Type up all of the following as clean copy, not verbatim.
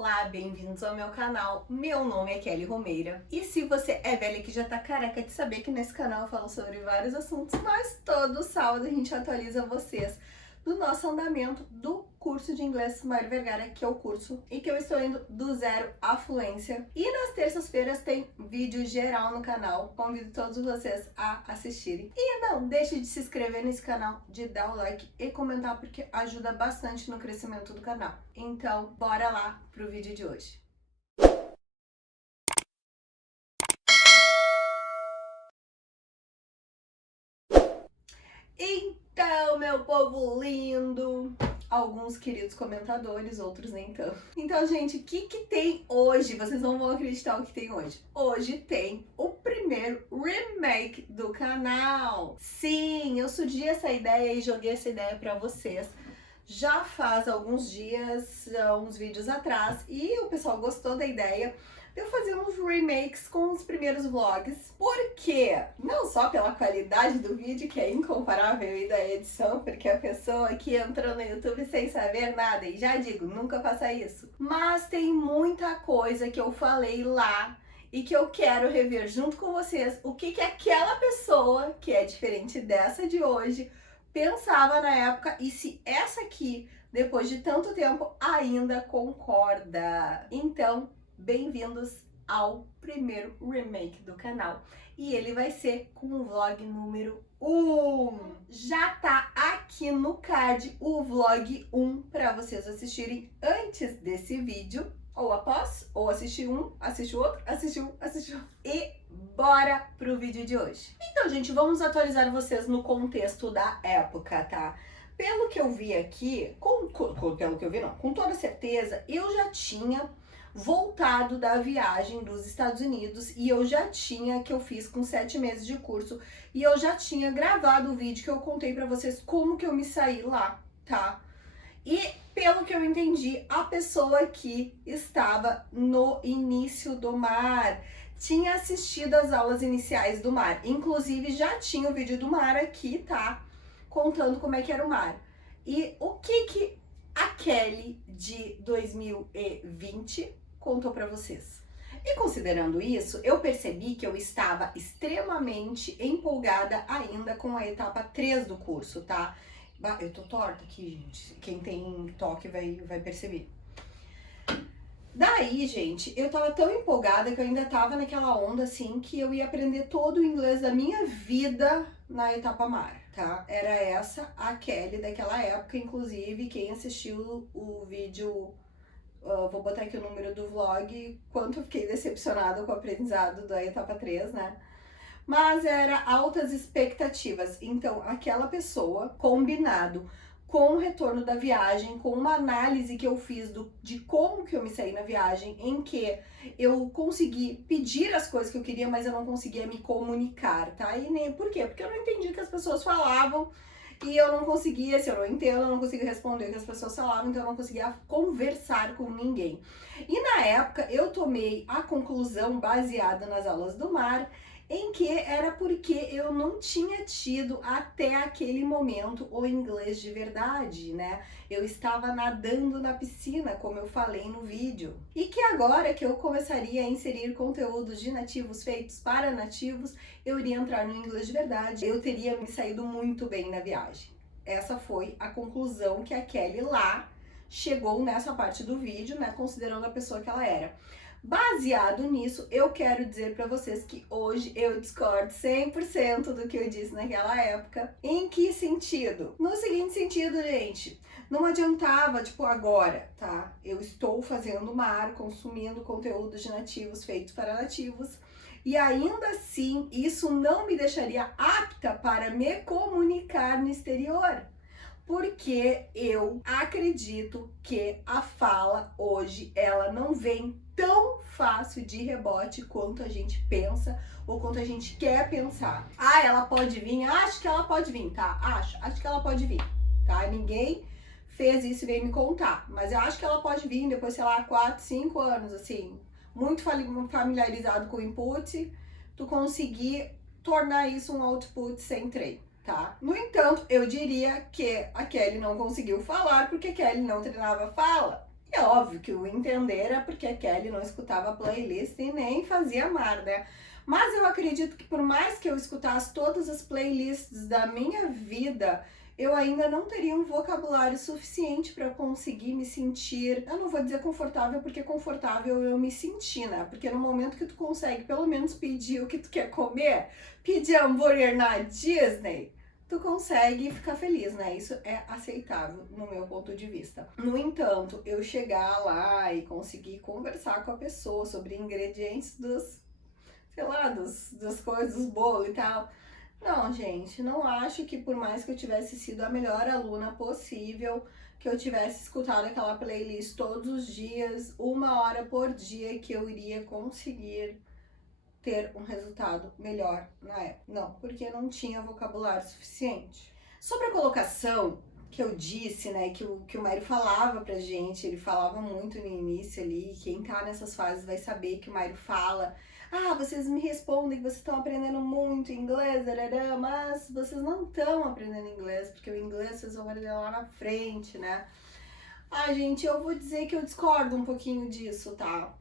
Olá, bem-vindos ao meu canal. Meu nome é Kelly Romeira. E se você é velha que já tá careca de saber que nesse canal eu falo sobre vários assuntos, mas todo sábado a gente atualiza vocês do nosso andamento do curso de inglês Mário Vergara, que é o curso em que eu estou indo do zero à fluência. E nas terças-feiras tem vídeo geral no canal. Convido todos vocês a assistirem. E não deixe de se inscrever nesse canal, de dar o like e comentar, porque ajuda bastante no crescimento do canal. Então, bora lá pro vídeo de hoje. Então, meu povo lindo, alguns queridos comentadores, outros nem tanto. Então, gente, o que tem hoje? Vocês não vão acreditar o que tem hoje. Hoje tem o primeiro remake do canal. Sim, eu surgi essa ideia e joguei essa ideia pra vocês. Já faz alguns dias, uns vídeos atrás, e o pessoal gostou da ideia de eu fazer uns remakes com os primeiros vlogs. Por quê? Não só pela qualidade do vídeo, que é incomparável, e da edição, porque a pessoa que entrou no YouTube sem saber nada, e já digo, nunca faça isso. Mas tem muita coisa que eu falei lá e que eu quero rever junto com vocês. O que aquela pessoa, que é diferente dessa de hoje, pensava na época, e se essa aqui, depois de tanto tempo, ainda concorda. Então, bem-vindos ao primeiro remake do canal. E ele vai ser com o vlog número 1. Já tá aqui no card o vlog 1 para vocês assistirem antes desse vídeo, ou após, ou assistir um, assiste o outro, assiste um, assiste o outro. E bora pro vídeo de hoje. Então, gente, vamos atualizar vocês no contexto da época, tá? Pelo que eu vi aqui, pelo que eu vi não, com toda certeza, eu já tinha voltado da viagem dos Estados Unidos e eu já tinha, que eu fiz com 7 meses de curso, e eu já tinha gravado o vídeo que eu contei pra vocês como que eu me saí lá, tá? E pelo que eu entendi, a pessoa que estava no início do mar tinha assistido as aulas iniciais do mar. Inclusive, já tinha o vídeo do mar aqui, tá? Contando como é que era o mar. E o que a Kelly de 2020 contou pra vocês? E considerando isso, eu percebi que eu estava extremamente empolgada ainda com a etapa 3 do curso, tá? Eu tô torta aqui, gente. Quem tem toque vai perceber. Daí, gente, eu tava tão empolgada que eu ainda tava naquela onda, assim, que eu ia aprender todo o inglês da minha vida na etapa mar, tá? Era essa a Kelly daquela época, inclusive, quem assistiu o vídeo, vou botar aqui o número do vlog, quanto eu fiquei decepcionada com o aprendizado da etapa 3, né? Mas era altas expectativas. Então, aquela pessoa, combinado com o retorno da viagem, com uma análise que eu fiz de como que eu me saí na viagem, em que eu consegui pedir as coisas que eu queria, mas eu não conseguia me comunicar, tá? E nem por quê? Porque eu não entendi o que as pessoas falavam e eu não conseguia, se eu não entendo, eu não conseguia responder o que as pessoas falavam, então eu não conseguia conversar com ninguém. E na época eu tomei a conclusão baseada nas aulas do mar, em que era porque eu não tinha tido até aquele momento o inglês de verdade, né? Eu estava nadando na piscina, como eu falei no vídeo. E que agora que eu começaria a inserir conteúdos de nativos feitos para nativos, eu iria entrar no inglês de verdade. Eu teria me saído muito bem na viagem. Essa foi a conclusão que a Kelly lá chegou nessa parte do vídeo, né? Considerando a pessoa que ela era. Baseado nisso, eu quero dizer pra vocês que hoje eu discordo 100% do que eu disse naquela época. Em que sentido? No seguinte sentido, gente, não adiantava, tipo, agora, tá? Eu estou fazendo mar, consumindo conteúdos de nativos feitos para nativos, e ainda assim, isso não me deixaria apta para me comunicar no exterior. Porque eu acredito que a fala hoje, ela não vem tão fácil de rebote quanto a gente pensa ou quanto a gente quer pensar. Ah, ela pode vir? Acho que ela pode vir, tá? Acho que ela pode vir, tá? Ninguém fez isso e veio me contar, mas eu acho que ela pode vir depois, sei lá, 4, 5 anos, assim, muito familiarizado com o input, tu conseguir tornar isso um output sem treino. Tá? No entanto, eu diria que a Kelly não conseguiu falar porque a Kelly não treinava fala. E é óbvio que o entender é porque a Kelly não escutava a playlist e nem fazia amar, né? Mas eu acredito que por mais que eu escutasse todas as playlists da minha vida, eu ainda não teria um vocabulário suficiente para conseguir me sentir, eu não vou dizer confortável, porque confortável eu me senti, né? Porque no momento que tu consegue pelo menos pedir o que tu quer comer, pedir hambúrguer na Disney, tu consegue ficar feliz, né? Isso é aceitável no meu ponto de vista. No entanto, eu chegar lá e conseguir conversar com a pessoa sobre ingredientes dos, sei lá, das coisas, dos bolos e tal. Não, gente, não acho que por mais que eu tivesse sido a melhor aluna possível, que eu tivesse escutado aquela playlist todos os dias, 1 hora por dia, que eu iria conseguir ter um resultado melhor na época. Não, porque não tinha vocabulário suficiente. Sobre a colocação que eu disse, né, que o Mário falava pra gente, ele falava muito no início ali, quem tá nessas fases vai saber que o Mário fala: ah, vocês me respondem que vocês estão aprendendo muito inglês, mas vocês não estão aprendendo inglês, porque o inglês vocês vão aprender lá na frente, né? Ah, gente, eu vou dizer que eu discordo um pouquinho disso, tá?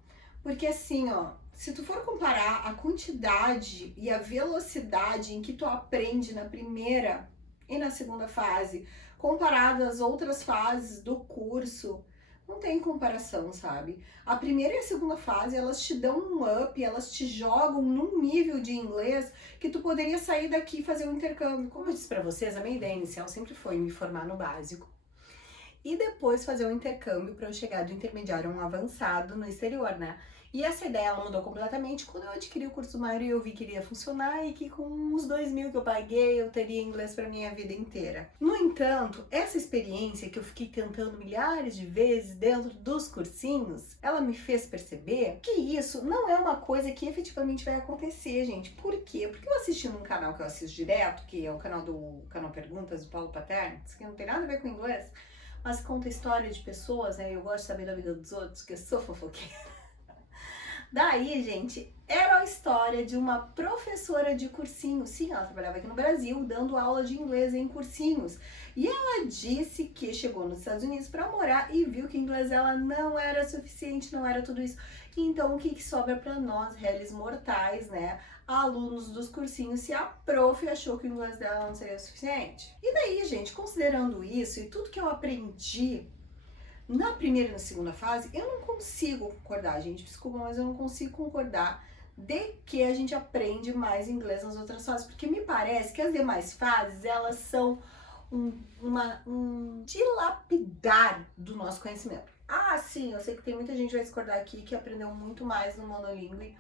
Porque assim, ó, se tu for comparar a quantidade e a velocidade em que tu aprende na primeira e na segunda fase, comparado às outras fases do curso, não tem comparação, sabe? A primeira e a segunda fase, elas te dão um up, elas te jogam num nível de inglês que tu poderia sair daqui e fazer um intercâmbio. Como eu disse pra vocês, a minha ideia inicial sempre foi me formar no básico e depois fazer um intercâmbio para eu chegar do intermediário a um avançado no exterior, né? E essa ideia ela mudou completamente quando eu adquiri o curso Mário e eu vi que iria funcionar e que com os 2.000 que eu paguei eu teria inglês para minha vida inteira. No entanto, essa experiência que eu fiquei tentando milhares de vezes dentro dos cursinhos, ela me fez perceber que isso não é uma coisa que efetivamente vai acontecer, gente. Por quê? Porque eu assisti num canal que eu assisto direto, que é o canal Perguntas do Paulo Paterno, que não tem nada a ver com inglês, mas conta a história de pessoas, né? Eu gosto de saber da vida dos outros, que eu sou fofoqueira. Daí, gente, era a história de uma professora de cursinho. Sim, ela trabalhava aqui no Brasil, dando aula de inglês em cursinhos. E ela disse que chegou nos Estados Unidos para morar e viu que o inglês dela não era suficiente, não era tudo isso. Então, o que sobra para nós, réis mortais, né? Alunos dos cursinhos, se a prof achou que o inglês dela não seria suficiente. E daí, gente, considerando isso e tudo que eu aprendi na primeira e na segunda fase, eu não consigo concordar, gente, desculpa, mas eu não consigo concordar de que a gente aprende mais inglês nas outras fases, porque me parece que as demais fases, elas são um dilapidar do nosso conhecimento. Ah, sim, eu sei que tem muita gente que vai discordar aqui que aprendeu muito mais no monolíngue,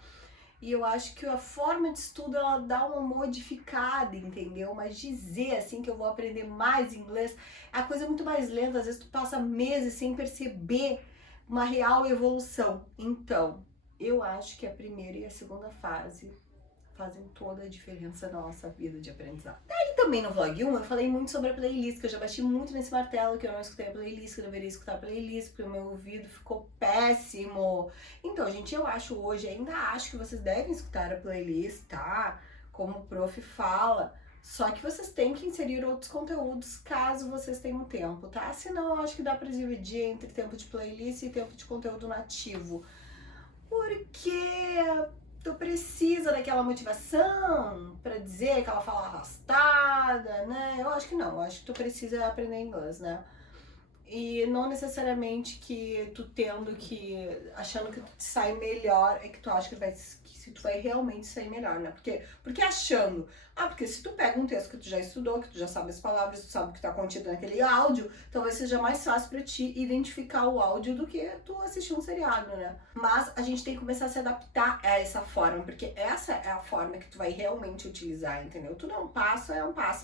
e eu acho que a forma de estudo ela dá uma modificada, entendeu? Mas dizer assim que eu vou aprender mais inglês, a coisa é muito mais lenta, às vezes tu passa meses sem perceber uma real evolução. Então, eu acho que a primeira e a segunda fase fazem toda a diferença na nossa vida de aprendizado. Daí também no vlog 1 eu falei muito sobre a playlist, que eu já bati muito nesse martelo, que eu não escutei a playlist, que eu deveria escutar a playlist, porque o meu ouvido ficou péssimo. Então, gente, eu acho hoje, ainda acho que vocês devem escutar a playlist, tá? Como o prof fala. Só que vocês têm que inserir outros conteúdos caso vocês tenham tempo, tá? Senão eu acho que dá pra dividir entre tempo de playlist e tempo de conteúdo nativo. Porque tu precisa daquela motivação pra dizer aquela fala arrastada, né? Eu acho que não, eu acho que tu precisa aprender inglês, né? E não necessariamente que tu tendo que, achando que tu te sai melhor, é que tu acha que se tu vai realmente sair melhor, né? Porque achando, porque se tu pega um texto que tu já estudou, que tu já sabe as palavras, tu sabe o que tá contido naquele áudio, talvez seja mais fácil pra ti identificar o áudio do que tu assistir um seriado, né? Mas a gente tem que começar a se adaptar a essa forma, porque essa é a forma que tu vai realmente utilizar, entendeu? Tudo é um passo,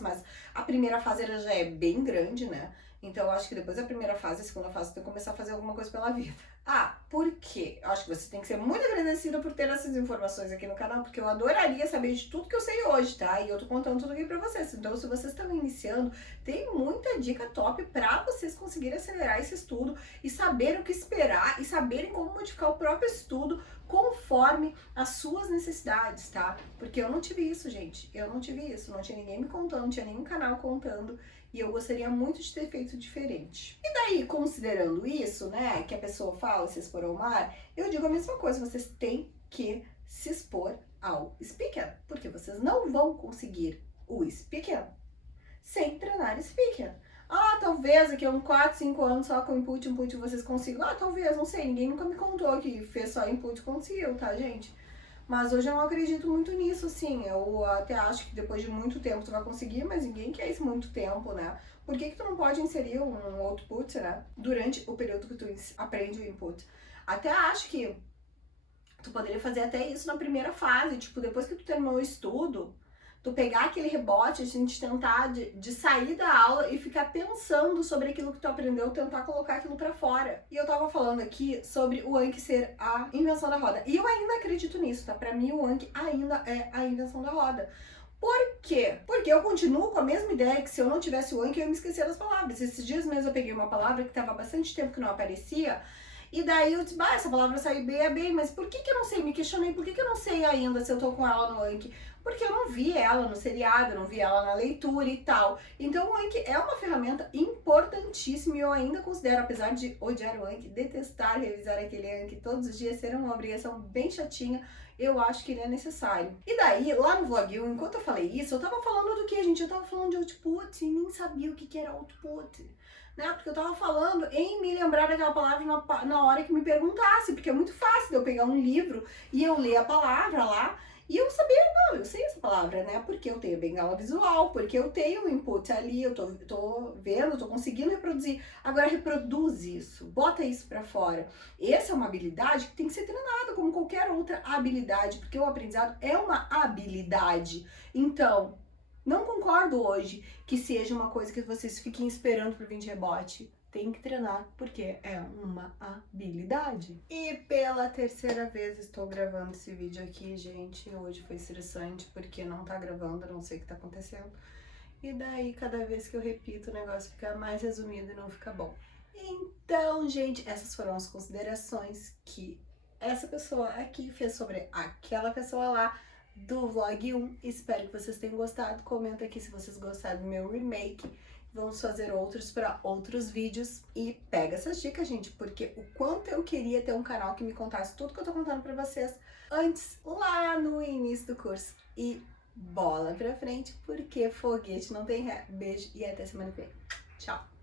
mas a primeira fase ela já é bem grande, né? Então, eu acho que depois da primeira fase, a segunda fase, você tem que começar a fazer alguma coisa pela vida. Por quê? Eu acho que você tem que ser muito agradecida por ter essas informações aqui no canal, porque eu adoraria saber de tudo que eu sei hoje, tá? E eu tô contando tudo aqui pra vocês. Então, se vocês estão iniciando, tem muita dica top pra vocês conseguirem acelerar esse estudo e saber o que esperar e saberem como modificar o próprio estudo conforme as suas necessidades, tá? Porque eu não tive isso, gente. Eu não tive isso. Não tinha ninguém me contando, não tinha nenhum canal contando. E eu gostaria muito de ter feito diferente. E daí, considerando isso, né, que a pessoa fala se expor ao mar, eu digo a mesma coisa. Vocês têm que se expor ao speaking. Porque vocês não vão conseguir o speaking sem treinar speaking. Ah, talvez daqui a uns 4, 5 anos só com input vocês consigam. Ah, talvez, não sei, ninguém nunca me contou que fez só input e conseguiu, tá, gente? Mas hoje eu não acredito muito nisso, assim. Eu até acho que depois de muito tempo tu vai conseguir, mas ninguém quer isso muito tempo, né? Por que tu não pode inserir um output, né? Durante o período que tu aprende o input. Até acho que tu poderia fazer até isso na primeira fase, tipo, depois que tu terminou o estudo, tu pegar aquele rebote, a gente tentar de sair da aula e ficar pensando sobre aquilo que tu aprendeu, tentar colocar aquilo pra fora. E eu tava falando aqui sobre o Anki ser a invenção da roda. E eu ainda acredito nisso, tá? Pra mim o Anki ainda é a invenção da roda. Por quê? Porque eu continuo com a mesma ideia que se eu não tivesse o Anki eu ia me esquecer das palavras. Esses dias mesmo eu peguei uma palavra que tava há bastante tempo que não aparecia, e daí eu disse, essa palavra saiu bem, mas por que eu não sei? Me questionei, por que eu não sei ainda se eu tô com ela no Anki? Porque eu não vi ela no seriado, eu não vi ela na leitura e tal. Então o Anki é uma ferramenta importantíssima e eu ainda considero, apesar de odiar o Anki, detestar revisar aquele Anki todos os dias, ser uma obrigação bem chatinha, eu acho que ele é necessário. E daí, lá no Vlog 1, enquanto eu falei isso, eu tava falando do que, gente? Eu tava falando de output e nem sabia o que era output. Né? Porque eu tava falando em me lembrar daquela palavra na hora que me perguntasse, porque é muito fácil de eu pegar um livro e eu ler a palavra lá e eu saber, não, eu sei essa palavra, né? Porque eu tenho bengala visual, porque eu tenho o input ali, eu tô vendo, tô conseguindo reproduzir. Agora reproduz isso, bota isso pra fora. Essa é uma habilidade que tem que ser treinada como qualquer outra habilidade, porque o aprendizado é uma habilidade. Então, não concordo hoje que seja uma coisa que vocês fiquem esperando por vir de rebote. Tem que treinar, porque é uma habilidade. E pela terceira vez estou gravando esse vídeo aqui, gente. Hoje foi estressante, porque não tá gravando, não sei o que tá acontecendo. E daí, cada vez que eu repito, o negócio fica mais resumido e não fica bom. Então, gente, essas foram as considerações que essa pessoa aqui fez sobre aquela pessoa lá do Vlog 1. Espero que vocês tenham gostado. Comenta aqui se vocês gostaram do meu remake. Vamos fazer outros para outros vídeos. E pega essas dicas, gente, porque o quanto eu queria ter um canal que me contasse tudo que eu tô contando pra vocês antes, lá no início do curso. E bola pra frente, porque foguete não tem ré. Beijo e até semana que vem. Tchau!